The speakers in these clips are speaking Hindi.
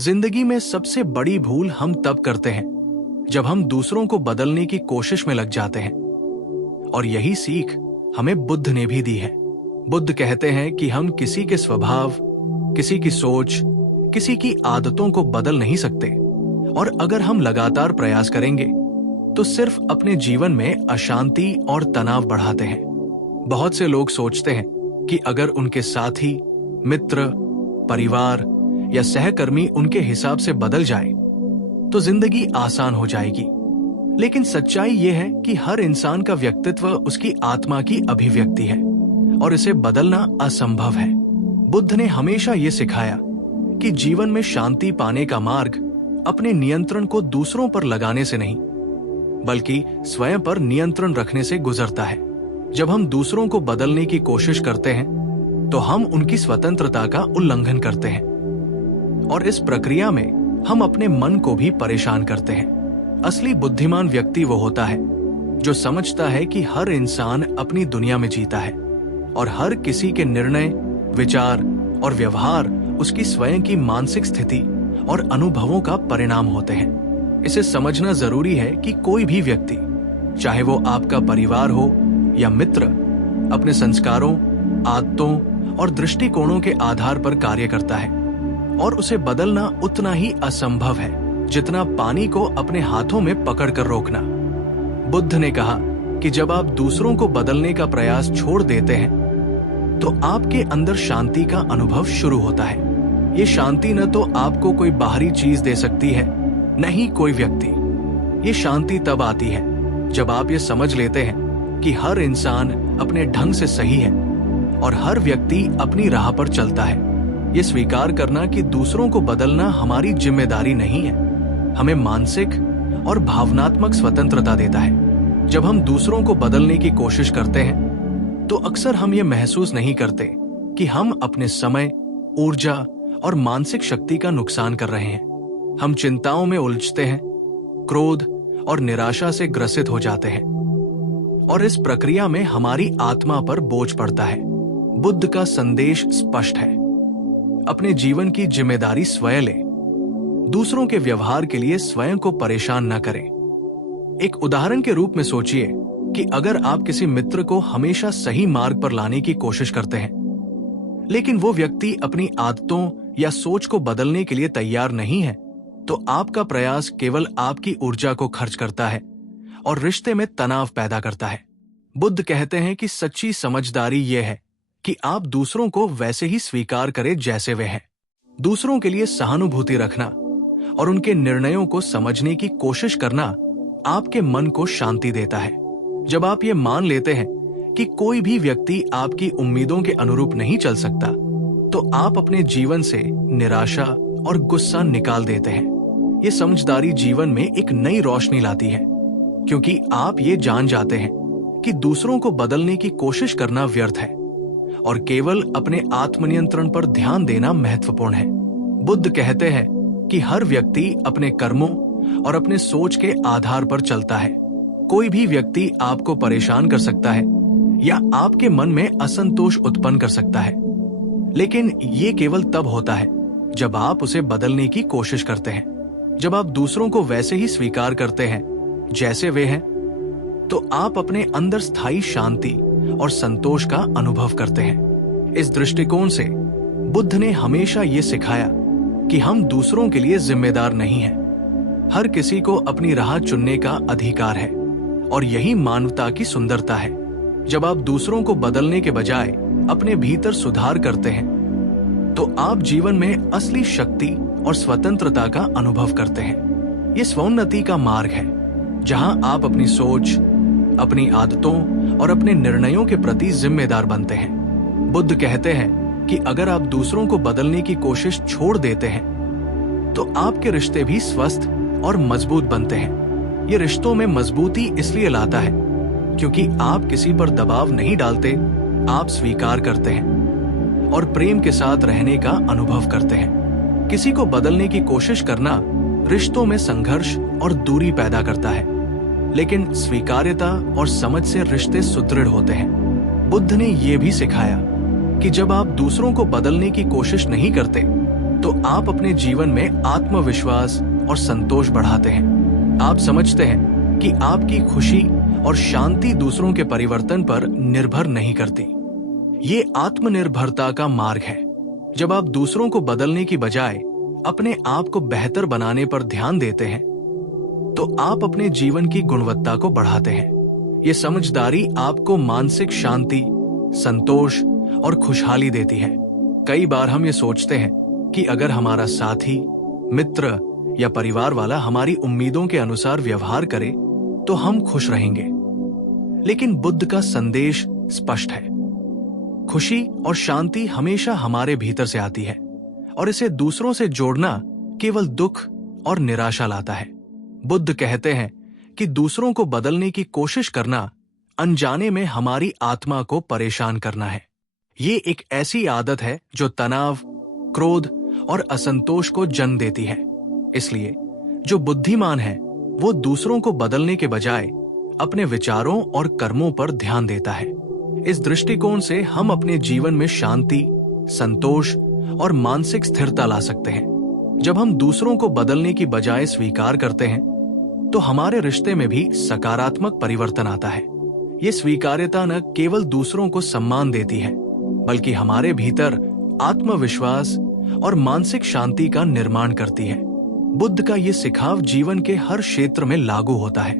जिंदगी में सबसे बड़ी भूल हम तब करते हैं जब हम दूसरों को बदलने की कोशिश में लग जाते हैं। और यही सीख हमें बुद्ध ने भी दी है। बुद्ध कहते हैं कि हम किसी के स्वभाव, किसी की सोच, किसी की आदतों को बदल नहीं सकते, और अगर हम लगातार प्रयास करेंगे तो सिर्फ अपने जीवन में अशांति और तनाव बढ़ाते हैं। बहुत से लोग सोचते हैं कि अगर उनके साथी, मित्र, परिवार या सहकर्मी उनके हिसाब से बदल जाए तो जिंदगी आसान हो जाएगी। लेकिन सच्चाई यह है कि हर इंसान का व्यक्तित्व उसकी आत्मा की अभिव्यक्ति है और इसे बदलना असंभव है। बुद्ध ने हमेशा ये सिखाया कि जीवन में शांति पाने का मार्ग अपने नियंत्रण को दूसरों पर लगाने से नहीं, बल्कि स्वयं पर नियंत्रण रखने से गुजरता है। जब हम दूसरों को बदलने की कोशिश करते हैं तो हम उनकी स्वतंत्रता का उल्लंघन करते हैं, और इस प्रक्रिया में हम अपने मन को भी परेशान करते हैं। असली बुद्धिमान व्यक्ति वो होता है जो समझता है कि हर इंसान अपनी दुनिया में जीता है और हर किसी के निर्णय, विचार और व्यवहार उसकी स्वयं की मानसिक स्थिति और अनुभवों का परिणाम होते हैं। इसे समझना जरूरी है कि कोई भी व्यक्ति, चाहे वो आपका परिवार हो या मित्र, अपने संस्कारों, आदतों और दृष्टिकोणों के आधार पर कार्य करता है, और उसे बदलना उतना ही असंभव है जितना पानी को अपने हाथों में पकड़कर रोकना। बुद्ध ने कहा कि जब आप दूसरों को बदलने का प्रयास छोड़ देते हैं तो आपके अंदर शांति का अनुभव शुरू होता है। ये शांति न तो आपको कोई बाहरी चीज दे सकती है, न ही कोई व्यक्ति। ये शांति तब आती है जब आप ये समझ लेते हैं कि हर इंसान अपने ढंग से सही है और हर व्यक्ति अपनी राह पर चलता है। ये स्वीकार करना कि दूसरों को बदलना हमारी जिम्मेदारी नहीं है, हमें मानसिक और भावनात्मक स्वतंत्रता देता है। जब हम दूसरों को बदलने की कोशिश करते हैं तो अक्सर हम ये महसूस नहीं करते कि हम अपने समय, ऊर्जा और मानसिक शक्ति का नुकसान कर रहे हैं। हम चिंताओं में उलझते हैं, क्रोध और निराशा से ग्रसित हो जाते हैं, और इस प्रक्रिया में हमारी आत्मा पर बोझ पड़ता है। बुद्ध का संदेश स्पष्ट है, अपने जीवन की जिम्मेदारी स्वयं ले, दूसरों के व्यवहार के लिए स्वयं को परेशान न करें। एक उदाहरण के रूप में सोचिए कि अगर आप किसी मित्र को हमेशा सही मार्ग पर लाने की कोशिश करते हैं, लेकिन वो व्यक्ति अपनी आदतों या सोच को बदलने के लिए तैयार नहीं है, तो आपका प्रयास केवल आपकी ऊर्जा को खर्च करता है और रिश्ते में तनाव पैदा करता है। बुद्ध कहते हैं कि सच्ची समझदारी यह है कि आप दूसरों को वैसे ही स्वीकार करें जैसे वे हैं। दूसरों के लिए सहानुभूति रखना और उनके निर्णयों को समझने की कोशिश करना आपके मन को शांति देता है। जब आप ये मान लेते हैं कि कोई भी व्यक्ति आपकी उम्मीदों के अनुरूप नहीं चल सकता, तो आप अपने जीवन से निराशा और गुस्सा निकाल देते हैं। ये समझदारी जीवन में एक नई रोशनी लाती है, क्योंकि आप ये जान जाते हैं कि दूसरों को बदलने की कोशिश करना व्यर्थ है और केवल अपने आत्मनियंत्रण पर ध्यान देना महत्वपूर्ण है। बुद्ध कहते हैं कि हर व्यक्ति अपने कर्मों और अपने सोच के आधार पर चलता है। कोई भी व्यक्ति आपको परेशान कर सकता है या आपके मन में असंतोष उत्पन्न कर सकता है, लेकिन ये केवल तब होता है जब आप उसे बदलने की कोशिश करते हैं। जब आप दूसरों को वैसे ही स्वीकार करते हैं जैसे वे हैं, तो आप अपने अंदर स्थायी शांति और संतोष का अनुभव करते हैं। इस दृष्टिकोण से बुद्ध ने हमेशा ये सिखाया कि हम दूसरों के लिए जिम्मेदार नहीं हैं। हर किसी को अपनी राह चुनने का अधिकार है, और यही मानवता की सुंदरता है। जब आप दूसरों को बदलने के बजाय अपने भीतर सुधार करते हैं, तो आप जीवन में असली शक्ति और स्वतंत्रता का अनुभव करते हैं। ये स्वोन्नति का मार्ग है, जहां आप अपनी सोच, अपनी आदतों और अपने निर्णयों के प्रति जिम्मेदार बनते हैं। बुद्ध कहते हैं कि अगर आप दूसरों को बदलने की कोशिश छोड़ देते हैं, तो आपके रिश्ते भी स्वस्थ और मजबूत बनते हैं। ये रिश्तों में मजबूती इसलिए लाता है क्योंकि आप किसी पर दबाव नहीं डालते, आप स्वीकार करते हैं और प्रेम के साथ रहने का अनुभव करते हैं। किसी को बदलने की कोशिश करना रिश्तों में संघर्ष और दूरी पैदा करता है, लेकिन स्वीकार्यता और समझ से रिश्ते सुदृढ़ होते हैं। बुद्ध ने यह भी सिखाया कि जब आप दूसरों को बदलने की कोशिश नहीं करते, तो आप अपने जीवन में आत्मविश्वास और संतोष बढ़ाते हैं। आप समझते हैं कि आपकी खुशी और शांति दूसरों के परिवर्तन पर निर्भर नहीं करती। ये आत्मनिर्भरता का मार्ग है। जब आप दूसरों को बदलने की बजाय अपने आप को बेहतर बनाने पर ध्यान देते हैं, तो आप अपने जीवन की गुणवत्ता को बढ़ाते हैं। ये समझदारी आपको मानसिक शांति, संतोष और खुशहाली देती है। कई बार हम ये सोचते हैं कि अगर हमारा साथी, मित्र या परिवार वाला हमारी उम्मीदों के अनुसार व्यवहार करे तो हम खुश रहेंगे। लेकिन बुद्ध का संदेश स्पष्ट है। खुशी और शांति हमेशा हमारे भीतर से आती है और इसे दूसरों से जोड़ना केवल दुख और निराशा लाता है। बुद्ध कहते हैं कि दूसरों को बदलने की कोशिश करना अनजाने में हमारी आत्मा को परेशान करना है। ये एक ऐसी आदत है जो तनाव, क्रोध और असंतोष को जन्म देती है। इसलिए जो बुद्धिमान है वो दूसरों को बदलने के बजाय अपने विचारों और कर्मों पर ध्यान देता है। इस दृष्टिकोण से हम अपने जीवन में शांति, संतोष और मानसिक स्थिरता ला सकते हैं। जब हम दूसरों को बदलने की बजाय स्वीकार करते हैं तो हमारे रिश्ते में भी सकारात्मक परिवर्तन आता है। ये स्वीकार्यता न केवल दूसरों को सम्मान देती है, बल्कि हमारे भीतर आत्मविश्वास और मानसिक शांति का निर्माण करती है। बुद्ध का ये सिखाव जीवन के हर क्षेत्र में लागू होता है।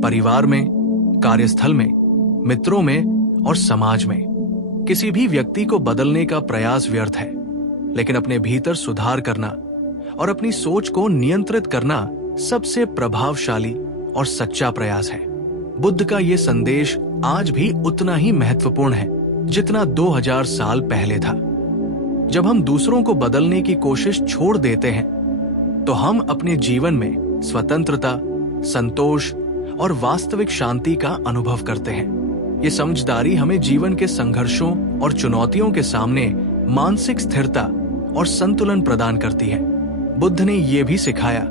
परिवार में, कार्यस्थल में, मित्रों में और समाज में। किसी भी व्यक्ति को बदलने का प्रयास व्यर्थ है, लेकिन अपने भीतर सुधार करना और अपनी सोच को नियंत्रित करना सबसे प्रभावशाली और सच्चा प्रयास है। बुद्ध का ये संदेश आज भी उतना ही महत्वपूर्ण है जितना 2000 साल पहले था। जब हम दूसरों को बदलने की कोशिश छोड़ देते हैं तो हम अपने जीवन में स्वतंत्रता, संतोष और वास्तविक शांति का अनुभव करते हैं। ये समझदारी हमें जीवन के संघर्षों और चुनौतियों के सामने मानसिक स्थिरता और संतुलन प्रदान करती है। बुद्ध ने ये भी सिखाया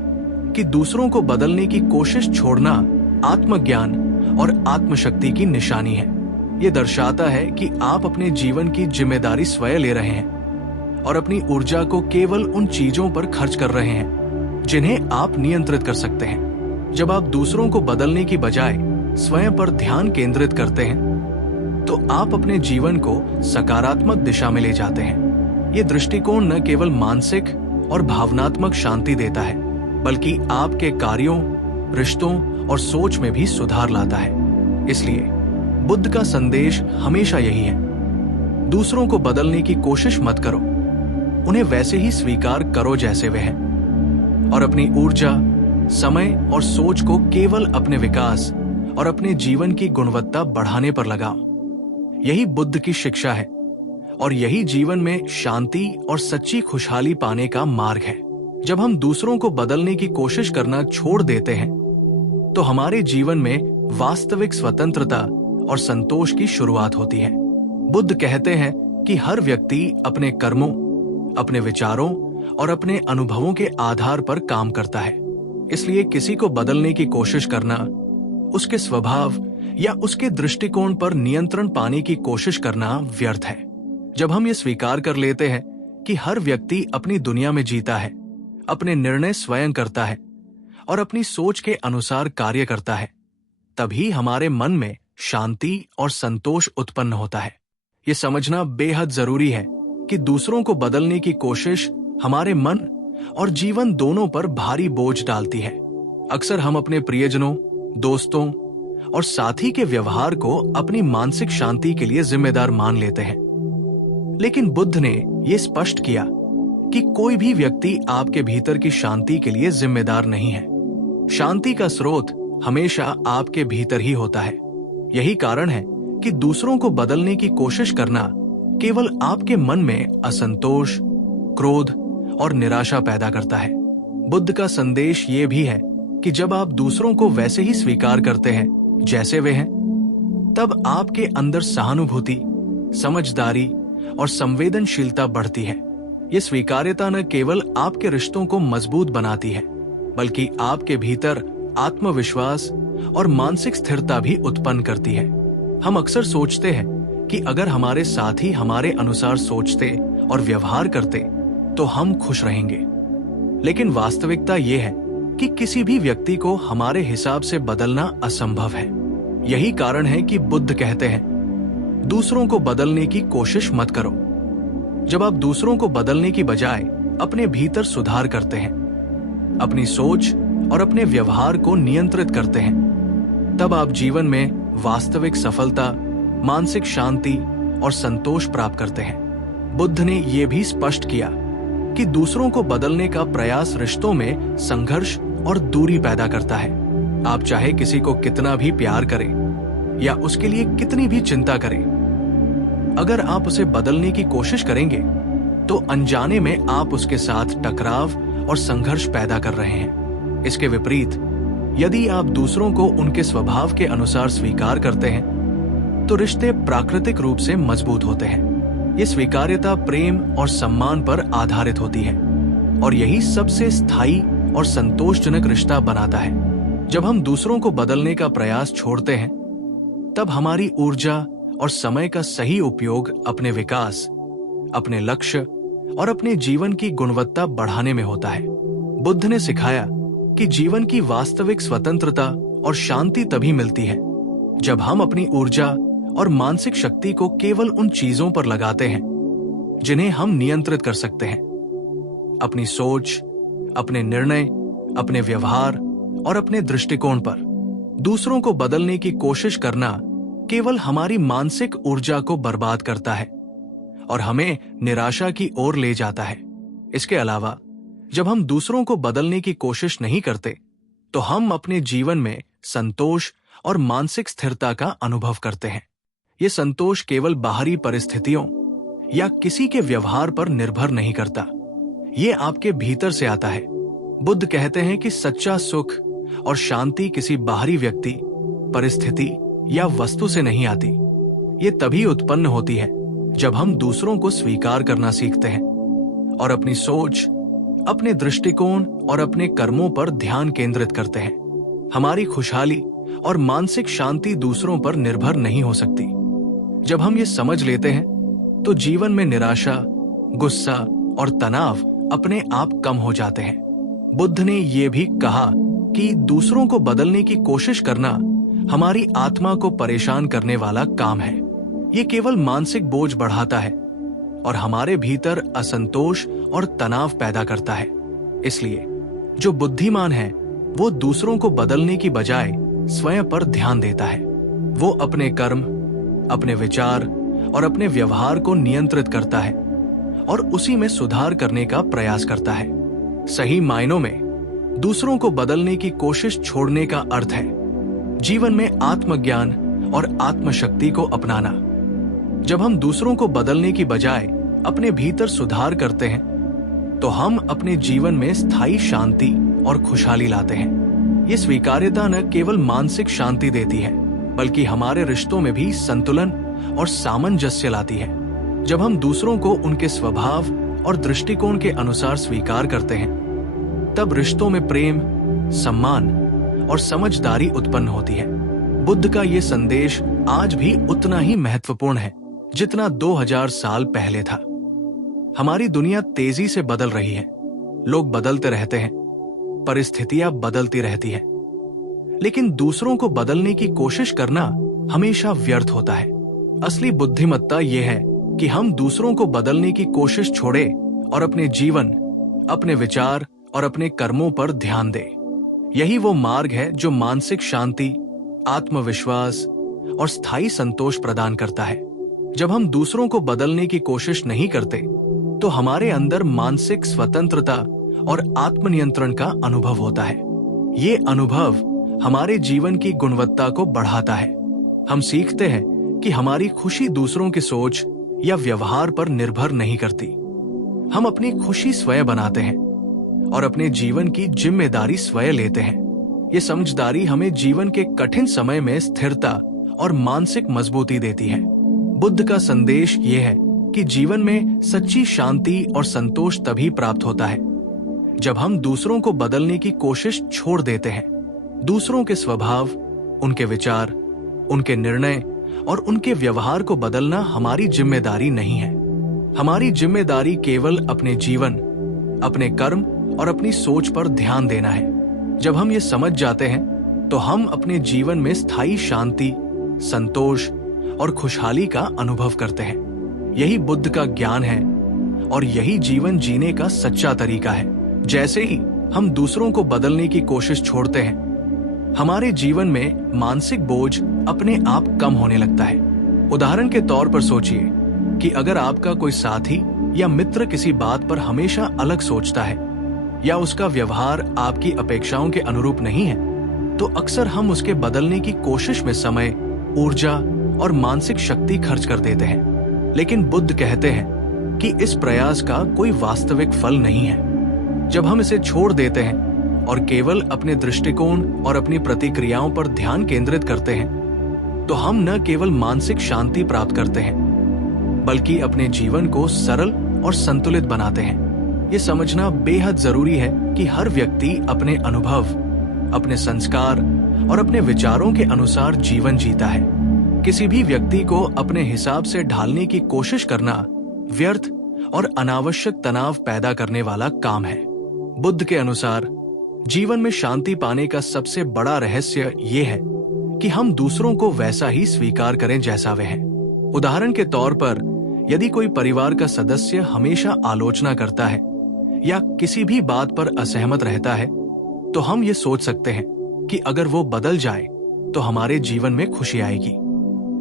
कि दूसरों को बदलने की कोशिश छोड़ना आत्मज्ञान और आत्मशक्ति की निशानी है। ये दर्शाता है कि आप अपने जीवन की जिम्मेदारी स्वयं ले रहे हैं और अपनी ऊर्जा को केवल उन चीजों पर खर्च कर रहे हैं जिन्हें आप नियंत्रित कर सकते हैं। जब आप दूसरों को बदलने की बजाय स्वयं पर ध्यान केंद्रित करते हैं तो आप अपने जीवन को सकारात्मक दिशा में ले जाते हैं। ये दृष्टिकोण न केवल मानसिक और भावनात्मक शांति देता है, बल्कि आपके कार्यों, रिश्तों और सोच में भी सुधार लाता है। इसलिए बुद्ध का संदेश हमेशा यही है, दूसरों को बदलने की कोशिश मत करो, उन्हें वैसे ही स्वीकार करो जैसे वे हैं और अपनी ऊर्जा, समय और सोच को केवल अपने विकास और अपने जीवन की गुणवत्ता बढ़ाने पर लगाओ। यही बुद्ध की शिक्षा है और यही जीवन में शांति और सच्ची खुशहाली पाने का मार्ग है। जब हम दूसरों को बदलने की कोशिश करना छोड़ देते हैं तो हमारे जीवन में वास्तविक स्वतंत्रता और संतोष की शुरुआत होती है। बुद्ध कहते हैं कि हर व्यक्ति अपने कर्मों, अपने विचारों और अपने अनुभवों के आधार पर काम करता है। इसलिए किसी को बदलने की कोशिश करना, उसके स्वभाव या उसके दृष्टिकोण पर नियंत्रण पाने की कोशिश करना व्यर्थ है। जब हम ये स्वीकार कर लेते हैं कि हर व्यक्ति अपनी दुनिया में जीता है, अपने निर्णय स्वयं करता है और अपनी सोच के अनुसार कार्य करता है, तभी हमारे मन में शांति और संतोष उत्पन्न होता है। ये समझना बेहद जरूरी है कि दूसरों को बदलने की कोशिश हमारे मन और जीवन दोनों पर भारी बोझ डालती है। अक्सर हम अपने प्रियजनों, दोस्तों और साथी के व्यवहार को अपनी मानसिक शांति के लिए जिम्मेदार मान लेते हैं। लेकिन बुद्ध ने यह स्पष्ट किया कि कोई भी व्यक्ति आपके भीतर की शांति के लिए जिम्मेदार नहीं है। शांति का स्रोत हमेशा आपके भीतर ही होता है। यही कारण है कि दूसरों को बदलने की कोशिश करना केवल आपके मन में असंतोष, क्रोध और निराशा पैदा करता है। बुद्ध का संदेश ये भी है कि जब आप दूसरों को वैसे ही स्वीकार करते हैं जैसे वे हैं, तब आपके अंदर सहानुभूति, समझदारी और संवेदनशीलता बढ़ती है। ये स्वीकार्यता न केवल आपके रिश्तों को मजबूत बनाती है, बल्कि आपके भीतर आत्मविश्वास और मानसिक स्थिरता भी उत्पन्न करती है। हम अक्सर सोचते हैं कि अगर हमारे साथी हमारे अनुसार सोचते और व्यवहार करते तो हम खुश रहेंगे। लेकिन वास्तविकता यह है कि किसी भी व्यक्ति को हमारे हिसाब से बदलना असंभव है। यही कारण है कि बुद्ध कहते हैं, दूसरों को बदलने की कोशिश मत करो। जब आप दूसरों को बदलने की बजाय अपने भीतर सुधार करते हैं, अपनी सोच और अपने व्यवहार को नियंत्रित करते हैं, तब आप जीवन में वास्तविक सफलता, मानसिक शांति और संतोष प्राप्त करते हैं। बुद्ध ने यह भी स्पष्ट किया कि दूसरों को बदलने का प्रयास रिश्तों में संघर्ष और दूरी पैदा करता है। आप चाहे किसी को कितना भी प्यार करें या उसके लिए कितनी भी चिंता करें, अगर आप उसे बदलने की कोशिश करेंगे तो अनजाने में आप उसके साथ टकराव और संघर्ष पैदा कर रहे हैं। इसके विपरीत, यदि आप दूसरों को उनके स्वभाव के अनुसार स्वीकार करते हैं तो रिश्ते प्राकृतिक रूप से मजबूत होते हैं। ये स्वीकार्यता प्रेम और सम्मान पर आधारित होती है और यही सबसे स्थायी और संतोषजनक रिश्ता बनाता है। जब हम दूसरों को बदलने का प्रयास छोड़ते हैं, तब हमारी ऊर्जा और समय का सही उपयोग अपने विकास, अपने लक्ष्य और अपने जीवन की गुणवत्ता बढ़ाने में होता है। बुद्ध ने सिखाया कि जीवन की वास्तविक स्वतंत्रता और शांति तभी मिलती है जब हम अपनी ऊर्जा और मानसिक शक्ति को केवल उन चीजों पर लगाते हैं जिन्हें हम नियंत्रित कर सकते हैं। अपनी सोच, अपने निर्णय, अपने व्यवहार और अपने दृष्टिकोण पर। दूसरों को बदलने की कोशिश करना केवल हमारी मानसिक ऊर्जा को बर्बाद करता है और हमें निराशा की ओर ले जाता है। इसके अलावा, जब हम दूसरों को बदलने की कोशिश नहीं करते, तो हम अपने जीवन में संतोष और मानसिक स्थिरता का अनुभव करते हैं। ये संतोष केवल बाहरी परिस्थितियों या किसी के व्यवहार पर निर्भर नहीं करता, ये आपके भीतर से आता है। बुद्ध कहते हैं कि सच्चा सुख और शांति किसी बाहरी व्यक्ति, परिस्थिति या वस्तु से नहीं आती। ये तभी उत्पन्न होती है जब हम दूसरों को स्वीकार करना सीखते हैं और अपनी सोच, अपने दृष्टिकोण और अपने कर्मों पर ध्यान केंद्रित करते हैं। हमारी खुशहाली और मानसिक शांति दूसरों पर निर्भर नहीं हो सकती। जब हम ये समझ लेते हैं तो जीवन में निराशा, गुस्सा और तनाव अपने आप कम हो जाते हैं। बुद्ध ने यह भी कहा कि दूसरों को बदलने की कोशिश करना हमारी आत्मा को परेशान करने वाला काम है। ये केवल मानसिक बोझ बढ़ाता है और हमारे भीतर असंतोष और तनाव पैदा करता है। इसलिए जो बुद्धिमान है वो दूसरों को बदलने की बजाय स्वयं पर ध्यान देता है। वो अपने कर्म, अपने विचार और अपने व्यवहार को नियंत्रित करता है और उसी में सुधार करने का प्रयास करता है। सही मायनों में दूसरों को बदलने की कोशिश छोड़ने का अर्थ है जीवन में आत्मज्ञान और आत्मशक्ति को अपनाना। जब हम दूसरों को बदलने की बजाय अपने भीतर सुधार करते हैं तो हम अपने जीवन में स्थायी शांति और खुशहाली लाते हैं। ये स्वीकार्यता न केवल मानसिक शांति देती है बल्कि हमारे रिश्तों में भी संतुलन और सामंजस्य लाती है। जब हम दूसरों को उनके स्वभाव और दृष्टिकोण के अनुसार स्वीकार करते हैं, तब रिश्तों में प्रेम, सम्मान और समझदारी उत्पन्न होती है। बुद्ध का ये संदेश आज भी उतना ही महत्वपूर्ण है जितना 2000 साल पहले था। हमारी दुनिया तेजी से बदल रही है, लोग बदलते रहते हैं, परिस्थितियां बदलती रहती हैं, लेकिन दूसरों को बदलने की कोशिश करना हमेशा व्यर्थ होता है। असली बुद्धिमत्ता यह है कि हम दूसरों को बदलने की कोशिश छोड़ें और अपने जीवन, अपने विचार और अपने कर्मों पर ध्यान दें। यही वो मार्ग है जो मानसिक शांति, आत्मविश्वास और स्थायी संतोष प्रदान करता है। जब हम दूसरों को बदलने की कोशिश नहीं करते तो हमारे अंदर मानसिक स्वतंत्रता और आत्मनियंत्रण का अनुभव होता है। ये अनुभव हमारे जीवन की गुणवत्ता को बढ़ाता है। हम सीखते हैं कि हमारी खुशी दूसरों की सोच या व्यवहार पर निर्भर नहीं करती। हम अपनी खुशी स्वयं बनाते हैं और अपने जीवन की जिम्मेदारी स्वयं लेते हैं। ये समझदारी हमें जीवन के कठिन समय में स्थिरता और मानसिक मजबूती देती है। बुद्ध का संदेश ये है कि जीवन में सच्ची शांति और संतोष तभी प्राप्त होता है जब हम दूसरों को बदलने की कोशिश छोड़ देते हैं। दूसरों के स्वभाव, उनके विचार, उनके निर्णय और उनके व्यवहार को बदलना हमारी जिम्मेदारी नहीं है। हमारी जिम्मेदारी केवल अपने जीवन अपने कर्म और अपनी सोच पर ध्यान देना है। जब हम ये समझ जाते हैं तो हम अपने जीवन में स्थायी शांति, संतोष और खुशहाली का अनुभव करते हैं। यही बुद्ध का ज्ञान है और यही जीवन जीने का सच्चा तरीका है। जैसे ही हम दूसरों को बदलने की कोशिश छोड़ते हैं, हमारे जीवन में मानसिक बोझ अपने आप कम होने लगता है। उदाहरण के तौर पर सोचिए कि अगर आपका कोई साथी या मित्र किसी बात पर हमेशा अलग सोचता है या उसका व्यवहार आपकी अपेक्षाओं के अनुरूप नहीं है, तो अक्सर हम उसके बदलने की कोशिश में समय, ऊर्जा और मानसिक शक्ति खर्च कर देते हैं। लेकिन बुद्ध कहते हैं कि इस प्रयास का कोई वास्तविक फल नहीं है। जब हम इसे छोड़ देते हैं और केवल अपने दृष्टिकोण और अपनी प्रतिक्रियाओं पर ध्यान केंद्रित करते हैं, तो हम न केवल मानसिक शांति प्राप्त करते हैं, बल्कि अपने जीवन को सरल और संतुलित बनाते हैं। ये समझना बेहद जरूरी है कि हर व्यक्ति अपने अनुभव, अपने संस्कार और अपने विचारों के अनुसार जीवन जीता है। किसी भी व्यक्ति को अपने हिसाब से ढालने की कोशिश करना व्यर्थ और अनावश्यक तनाव पैदा करने वाला काम है। बुद्ध के अनुसार जीवन में शांति पाने का सबसे बड़ा रहस्य ये है कि हम दूसरों को वैसा ही स्वीकार करें जैसा वे हैं। उदाहरण के तौर पर, यदि कोई परिवार का सदस्य हमेशा आलोचना करता है या किसी भी बात पर असहमत रहता है, तो हम ये सोच सकते हैं कि अगर वो बदल जाए तो हमारे जीवन में खुशी आएगी।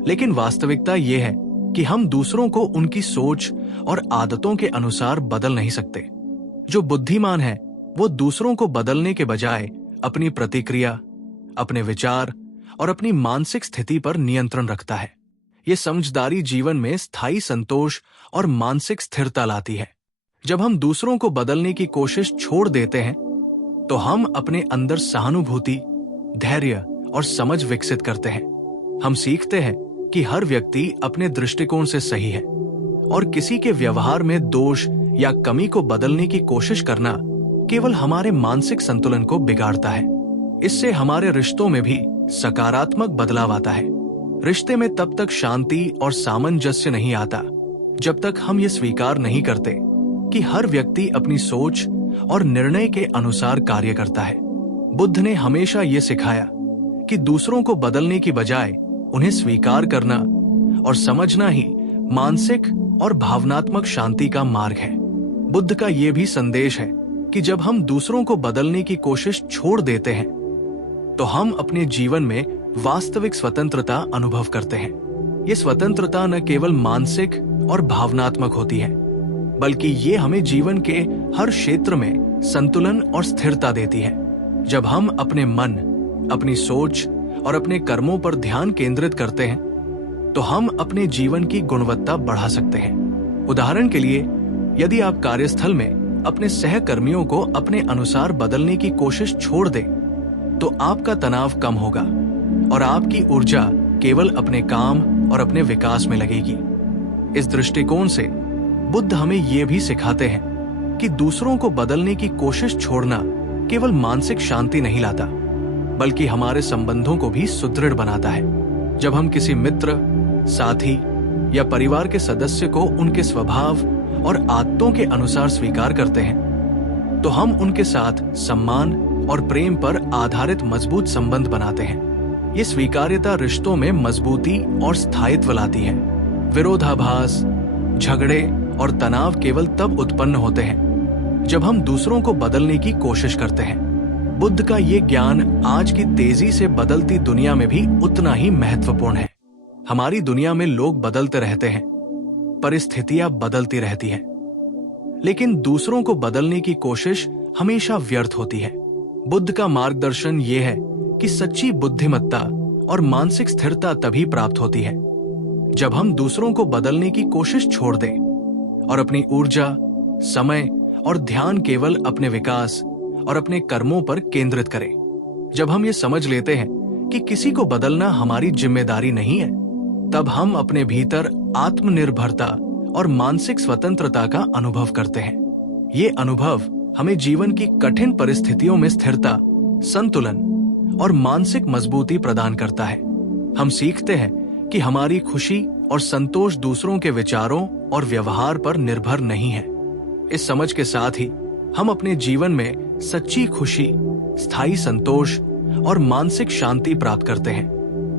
लेकिन वास्तविकता ये है कि हम दूसरों को उनकी सोच और आदतों के अनुसार बदल नहीं सकते। जो बुद्धिमान है वो दूसरों को बदलने के बजाय अपनी प्रतिक्रिया, अपने विचार और अपनी मानसिक स्थिति पर नियंत्रण रखता है। ये समझदारी जीवन में स्थायी संतोष और मानसिक स्थिरता लाती है। जब हम दूसरों को बदलने की कोशिश छोड़ देते हैं, तो हम अपने अंदर सहानुभूति, धैर्य और समझ विकसित करते हैं। हम सीखते हैं कि हर व्यक्ति अपने दृष्टिकोण से सही है और किसी के व्यवहार में दोष या कमी को बदलने की कोशिश करना केवल हमारे मानसिक संतुलन को बिगाड़ता है। इससे हमारे रिश्तों में भी सकारात्मक बदलाव आता है। रिश्ते में तब तक शांति और सामंजस्य नहीं आता जब तक हम ये स्वीकार नहीं करते कि हर व्यक्ति अपनी सोच और निर्णय के अनुसार कार्य करता है। बुद्ध ने हमेशा ये सिखाया कि दूसरों को बदलने की बजाय उन्हें स्वीकार करना और समझना ही मानसिक और भावनात्मक शांति का मार्ग है। बुद्ध का ये भी संदेश है कि जब हम दूसरों को बदलने की कोशिश छोड़ देते हैं, तो हम अपने जीवन में वास्तविक स्वतंत्रता अनुभव करते हैं। ये स्वतंत्रता न केवल मानसिक और भावनात्मक होती है, बल्कि ये हमें जीवन के हर क्षेत्र में संतुलन और स्थिरता देती है। जब हम अपने मन, अपनी सोच और अपने कर्मों पर ध्यान केंद्रित करते हैं, तो हम अपने जीवन की गुणवत्ता बढ़ा सकते हैं। उदाहरण के लिए, यदि आप कार्यस्थल में अपने सहकर्मियों को अपने अनुसार बदलने की कोशिश छोड़ दें, तो आपका तनाव कम होगा और आपकी ऊर्जा केवल अपने काम और अपने विकास में लगेगी। इस दृष्टिकोण से बुद्ध हमें ये भी सिखाते हैं कि दूसरों को बदलने की कोशिश छोड़ना केवल मानसिक शांति नहीं लाता, बल्कि हमारे संबंधों को भी सुदृढ़ बनाता है। जब हम किसी मित्र, साथी या परिवार के सदस्य को उनके स्वभाव और आदतों के अनुसार स्वीकार करते हैं, तो हम उनके साथ सम्मान और प्रेम पर आधारित मजबूत संबंध बनाते हैं। ये स्वीकार्यता रिश्तों में मजबूती और स्थायित्व लाती है। विरोधाभास, झगड़े और तनाव केवल तब उत्पन्न होते हैं जब हम दूसरों को बदलने की कोशिश करते हैं। बुद्ध का ये ज्ञान आज की तेजी से बदलती दुनिया में भी उतना ही महत्वपूर्ण है। हमारी दुनिया में लोग बदलते रहते हैं, परिस्थितियां बदलती रहती हैं, लेकिन दूसरों को बदलने की कोशिश हमेशा व्यर्थ होती है। बुद्ध का मार्गदर्शन ये है कि सच्ची बुद्धिमत्ता और मानसिक स्थिरता तभी प्राप्त होती है जब हम दूसरों को बदलने की कोशिश छोड़ दें और अपनी ऊर्जा, समय और ध्यान केवल अपने विकास और अपने कर्मों पर केंद्रित करें। जब हम ये समझ लेते हैं कि किसी को बदलना हमारी जिम्मेदारी नहीं है, तब हम अपने भीतर आत्मनिर्भरता और मानसिक स्वतंत्रता का अनुभव करते हैं। ये अनुभव हमें जीवन की कठिन परिस्थितियों में स्थिरता, संतुलन और मानसिक मजबूती प्रदान करता है। हम सीखते हैं कि हमारी खुशी और संतोष दूसरों के विचारों और व्यवहार पर निर्भर नहीं है। इस समझ के साथ ही हम अपने जीवन में सच्ची खुशी, स्थायी संतोष और मानसिक शांति प्राप्त करते हैं।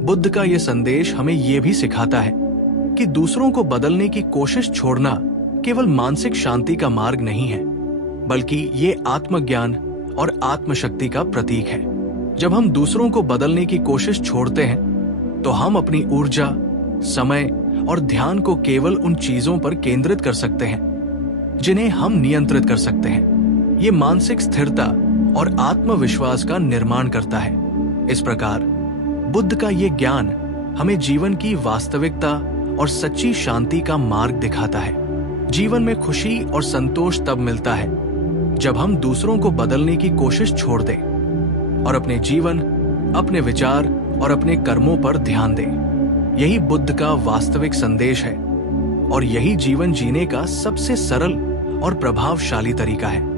बुद्ध का यह संदेश हमें यह भी सिखाता है कि दूसरों को बदलने की कोशिश छोड़ना केवल मानसिक शांति का मार्ग नहीं है, बल्कि ये आत्मज्ञान और आत्मशक्ति का प्रतीक है। जब हम दूसरों को बदलने की कोशिश छोड़ते हैं तो हम अपनी ऊर्जा, समय और ध्यान को केवल उन चीजों पर केंद्रित कर सकते हैं जिन्हें हम नियंत्रित कर सकते हैं। ये मानसिक स्थिरता और आत्मविश्वास का निर्माण करता है। इस प्रकार बुद्ध का ये ज्ञान हमें जीवन की वास्तविकता और सच्ची शांति का मार्ग दिखाता है। जीवन में खुशी और संतोष तब मिलता है जब हम दूसरों को बदलने की कोशिश छोड़ दें और अपने जीवन, अपने विचार और अपने कर्मों पर ध्यान दें। यही बुद्ध का वास्तविक संदेश है और यही जीवन जीने का सबसे सरल और प्रभावशाली तरीका है।